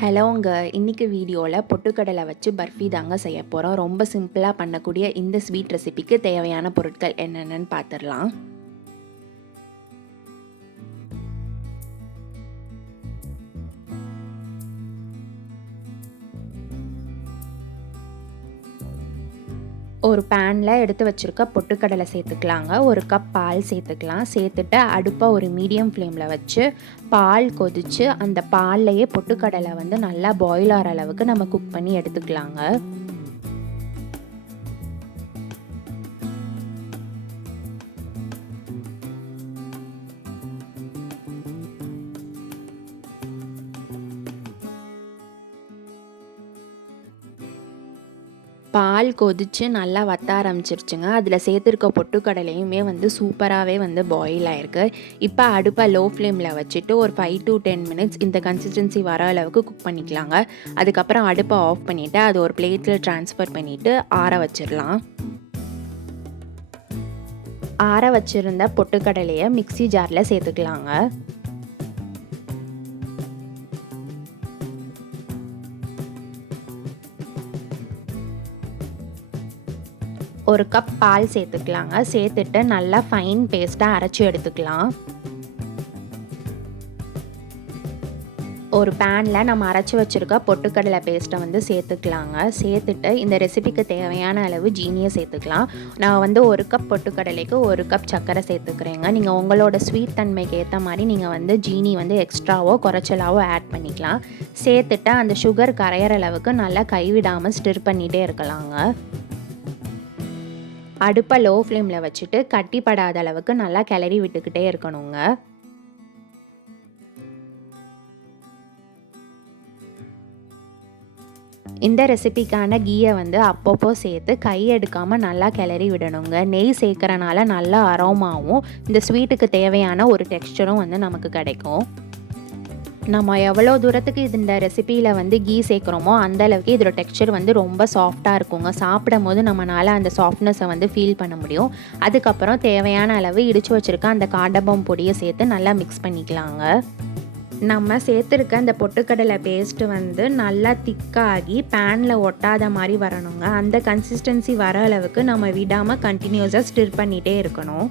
ஹலோங்க. இன்னைக்கு வீடியோல பொட்டுக்கடலை வச்சு பர்ஃபி தாங்க செய்ய போறோம். ரொம்ப சிம்பிளா பண்ணக்கூடிய இந்த ஸ்வீட் ரெசிபிக்கு தேவையான பொருட்கள் என்னென்னன்னு பார்த்துடலாம். ஒரு பேன்ல எடுத்து வச்சிருக்க பொட்டுக்கடலை சேர்த்துக்கலாங்க. ஒரு கப் பால் சேர்த்துக்கலாம். சேர்த்துட்டு அடுப்பை ஒரு மீடியம் ஃப்ளேமில் வச்சு பால் கொதிச்சு அந்த பால்லையே பொட்டுக்கடலை வந்து நல்லா பாயில் ஆகிற அளவுக்கு நம்ம குக் பண்ணி எடுத்துக்கலாங்க. பால் கொதிச்சு நல்லா வத்த ஆரம்பிச்சிருச்சுங்க. அதில் சேர்த்துருக்க பொட்டுக்கடலையுமே வந்து சூப்பராகவே வந்து பாயில் ஆகிருக்கு. இப்போ அடுப்பை லோ ஃப்ளேமில் வச்சுட்டு ஒரு 5 to 10 மினிட்ஸ் இந்த கன்சிஸ்டன்சி வர அளவுக்கு குக் பண்ணிக்கலாங்க. அதுக்கப்புறம் அடுப்பை ஆஃப் பண்ணிவிட்டு அது ஒரு பிளேட்டில் ட்ரான்ஸ்ஃபர் பண்ணிவிட்டு ஆற வச்சிடலாம். ஆற வச்சுருந்த பொட்டுக்கடலையை மிக்ஸி ஜாரில் சேர்த்துக்கலாங்க. ஒரு கப் பால் சேர்த்துக்கலாங்க. சேர்த்துட்டு நல்லா ஃபைன் பேஸ்ட்டாக அரைச்சி எடுத்துக்கலாம். ஒரு பேனில் நம்ம அரைச்சி வச்சுருக்க பொட்டுக்கடலை பேஸ்ட்டை வந்து சேர்த்துக்கலாங்க. சேர்த்துட்டு இந்த ரெசிபிக்கு தேவையான அளவு ஜீனியை சேர்த்துக்கலாம். நான் வந்து ஒரு கப் பொட்டுக்கடலைக்கு ஒரு கப் சர்க்கரை சேர்த்துக்கிறேங்க. நீங்கள் உங்களோட ஸ்வீட் தன்மைக்கு ஏற்ற மாதிரி நீங்கள் வந்து ஜீனி வந்து எக்ஸ்ட்ராவோ குறைச்சலாவோ ஆட் பண்ணிக்கலாம். சேர்த்துட்டு அந்த சுகர் கரையிற அளவுக்கு நல்லா கைவிடாமல் ஸ்டிர் பண்ணிகிட்டே இருக்கலாங்க. அடுப்பை லோ ஃப்ளேமில் வச்சுட்டு கட்டிப்படாத அளவுக்கு நல்லா கிளறி விட்டுக்கிட்டே இருக்கணுங்க. இந்த ரெசிபிக்கான கீயை வந்து அப்பப்போ சேர்த்து கை எடுக்காமல் நல்லா கிளறி விடணுங்க. நெய் சேர்க்கறனால நல்லா அரோமாவும் இந்த ஸ்வீட்டுக்கு தேவையான ஒரு டெக்ஸ்சரும் வந்து நமக்கு கிடைக்கும். நம்ம எவ்வளோ தூரத்துக்கு இந்த ரெசிப்பியில் வந்து கீ சேர்க்குறோமோ அந்தளவுக்கு இதோட டெக்ஸ்சர் வந்து ரொம்ப சாஃப்டாக இருக்குங்க. சாப்பிடும் போது நம்மளால் அந்த சாஃப்ட்னஸை வந்து ஃபீல் பண்ண முடியும். அதுக்கப்புறம் தேவையான அளவு இடித்து வச்சுருக்க அந்த கார்டமம் பொடியை சேர்த்து நல்லா மிக்ஸ் பண்ணிக்கலாங்க. நம்ம சேர்த்துருக்க அந்த பொட்டுக்கடலை பேஸ்ட்டு வந்து நல்லா திக்காகி பேனில் ஒட்டாத மாதிரி வரணுங்க. அந்த கன்சிஸ்டன்சி வர அளவுக்கு நம்ம விடாமல் கண்டினியூஸாக ஸ்டிர் பண்ணிகிட்டே இருக்கணும்.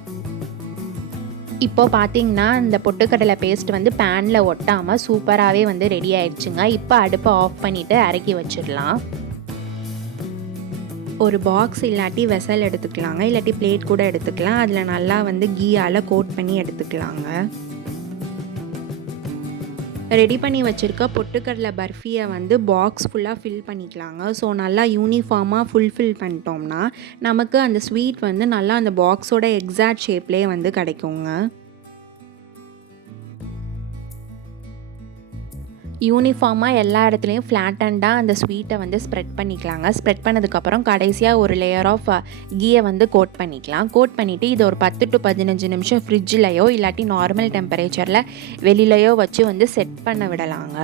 இப்போ பார்த்தீங்கன்னா இந்த பொட்டுக்கடலை பேஸ்ட் வந்து பேனில் ஒட்டாமல் சூப்பராகவே வந்து ரெடி ஆயிடுச்சுங்க. இப்போ அடுப்பை ஆஃப் பண்ணிவிட்டு இறக்கி வச்சிடலாம். ஒரு பாக்ஸ் இல்லாட்டி வெசல் எடுத்துக்கலாங்க, இல்லாட்டி பிளேட் கூட எடுத்துக்கலாம். அதில் நல்லா வந்து கீயால் கோட் பண்ணி எடுத்துக்கலாங்க. ரெடி பண்ணி வச்சுருக்க பொட்டுக்கடலை பர்ஃபியை வந்து பாக்ஸ் ஃபுல்லாக ஃபில் பண்ணிக்கலாங்க. ஸோ நல்லா யூனிஃபார்மாக ஃபில் பண்ணிட்டோம்னா நமக்கு அந்த ஸ்வீட் வந்து நல்லா அந்த பாக்ஸோட எக்ஸாக்ட் ஷேப்லேயே வந்து கிடைக்குங்க. யூனிஃபார்மாக எல்லா இடத்துலையும் ஃப்ளாட்டண்டாக அந்த ஸ்வீட்டை வந்து ஸ்ப்ரெட் பண்ணிக்கலாங்க. ஸ்ப்ரெட் பண்ணதுக்கப்புறம் கடைசியாக ஒரு லேயர் ஆஃப் கீயை வந்து கோட் பண்ணிக்கலாம். கோட் பண்ணிவிட்டு இதை ஒரு 10 to 15 நிமிஷம் ஃப்ரிட்ஜ்லையோ இல்லாட்டி நார்மல் டெம்பரேச்சரில் வெளியிலையோ வச்சு வந்து செட் பண்ண விடலாங்க.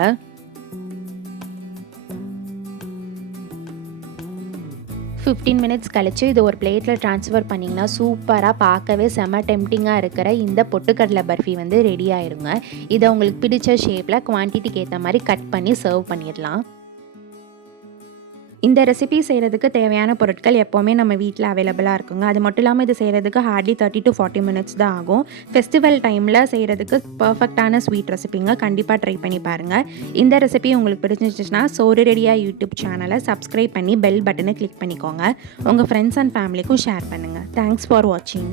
15 மினிட்ஸ் கழிச்சு இது ஒரு பிளேட்டில் ட்ரான்ஸ்ஃபர் பண்ணிங்கன்னா சூப்பராக பார்க்கவே செம டெம்டிங்காக இருக்கிற இந்த பொட்டுக்கடலை பர்ஃபி வந்து ரெடி ஆயிருங்க. இதை உங்களுக்கு பிடிச்ச ஷேப்பில் குவான்டிட்டிக்கு ஏற்ற மாதிரி கட் பண்ணி சர்வ் பண்ணிடலாம். இந்த ரெசிபி செய்கிறதுக்கு தேவையான பொருட்கள் எப்போவுமே நம்ம வீட்டில் அவைலபிளாக இருக்குங்க. அது மட்டும் இல்லாமல் இது செய்கிறதுக்கு ஹார்ட்லி 30 to 40 மினிட்ஸ் தான் ஆகும். ஃபெஸ்டிவல் டைமில் செய்கிறதுக்கு பர்ஃபெக்டான ஸ்வீட் ரெசிபிங்க. கண்டிப்பாக ட்ரை பண்ணி பாருங்கள். இந்த ரெசிபி உங்களுக்கு பிடிச்சிருந்துச்சுன்னா சோறு-ரெடி-ஆ யூடியூப் சேனலை சப்ஸ்கிரைப் பண்ணி பெல் பட்டனை கிளிக் பண்ணிக்கோங்க. உங்கள் ஃப்ரெண்ட்ஸ் அண்ட் ஃபேமிலிக்கும் ஷேர் பண்ணுங்கள். தேங்க்ஸ் ஃபார் வாட்சிங்.